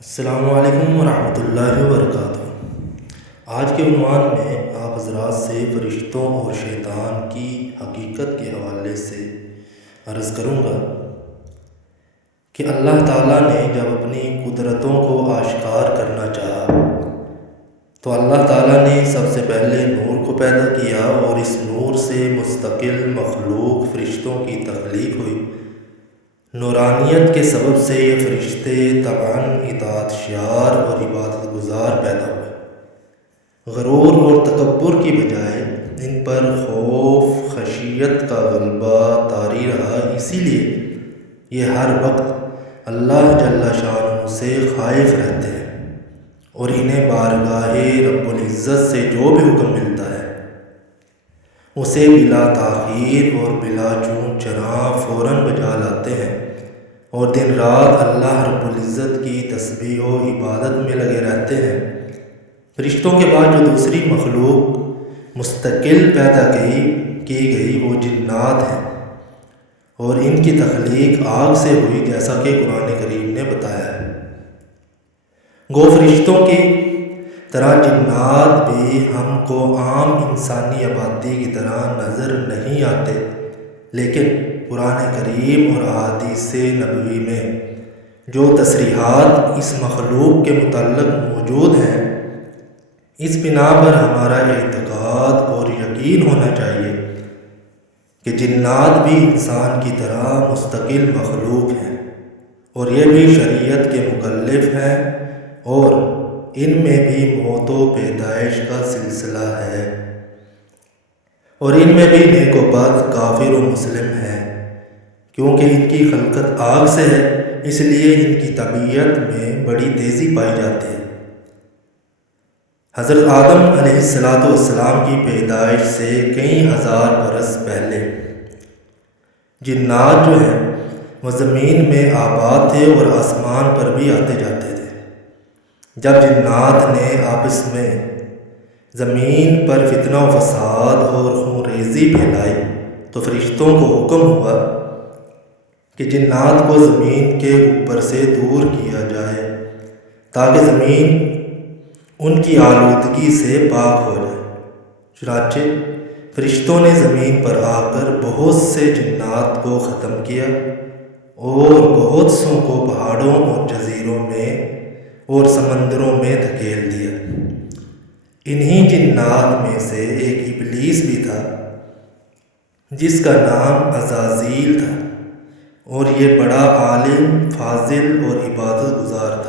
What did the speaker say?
السلام علیکم ورحمۃ اللہ وبرکاتہ۔ آج کے عنوان میں آپ حضرات سے فرشتوں اور شیطان کی حقیقت کے حوالے سے عرض کروں گا کہ اللہ تعالیٰ نے جب اپنی قدرتوں کو آشکار کرنا چاہا تو اللہ تعالیٰ نے سب سے پہلے نور کو پیدا کیا اور اس نور سے مستقل مخلوق فرشتوں کی تخلیق ہوئی۔ نورانیت کے سبب سے یہ فرشتے طبعاً اطاعت شیار اور عبادت گزار پیدا ہوئے۔ غرور اور تکبر کی بجائے ان پر خوف خشیت کا غلبہ طاری رہا، اسی لیے یہ ہر وقت اللہ جل شانہ سے خائف رہتے ہیں اور انہیں بارگاہ رب العزت سے جو بھی حکم ملتا ہے اسے بلا تاخیر اور بلا چون چرا فوراً بجا لاتے ہیں اور دن رات اللہ رب العزت کی تسبیح و عبادت میں لگے رہتے ہیں۔ فرشتوں کے بعد جو دوسری مخلوق مستقل پیدا کی گئی وہ جنات ہیں اور ان کی تخلیق آگ سے ہوئی، جیسا کہ قرآن کریم نے بتایا ہے۔ گو فرشتوں کی طرح جنات بھی ہم کو عام انسانی آبادی کی طرح نظر نہیں آتے، لیکن قرآن کریم اور احادیث نبوی میں جو تصریحات اس مخلوق کے متعلق موجود ہیں، اس بنا پر ہمارا اعتقاد اور یقین ہونا چاہیے کہ جنات بھی انسان کی طرح مستقل مخلوق ہیں اور یہ بھی شریعت کے مکلف ہیں اور ان میں بھی موت و پیدائش کا سلسلہ ہے اور ان میں بھی نیک و بد، کافر و مسلم ہے۔ کیونکہ ان کی خلقت آگ سے ہے، اس لیے ان کی طبیعت میں بڑی تیزی پائی جاتی ہے۔ حضرت آدم علیہ السلام کی پیدائش سے کئی ہزار برس پہلے جنات جو ہیں وہ زمین میں آباد تھے اور آسمان پر بھی آتے جاتے تھے۔ جب جنات نے آپس میں زمین پر فتنہ و فساد اور خون ریزی پھیلائی تو فرشتوں کو حکم ہوا کہ جنات کو زمین کے اوپر سے دور کیا جائے تاکہ زمین ان کی آلودگی سے پاک ہو جائے۔ چنانچہ فرشتوں نے زمین پر آ کر بہت سے جنات کو ختم کیا اور بہت سوں کو پہاڑوں اور جزیروں میں اور سمندروں میں دھکیل دیا۔ انہی جنات میں سے ایک ابلیس بھی تھا جس کا نام عزازیل تھا اور یہ بڑا عالم، فاضل اور عبادت گزار تھا۔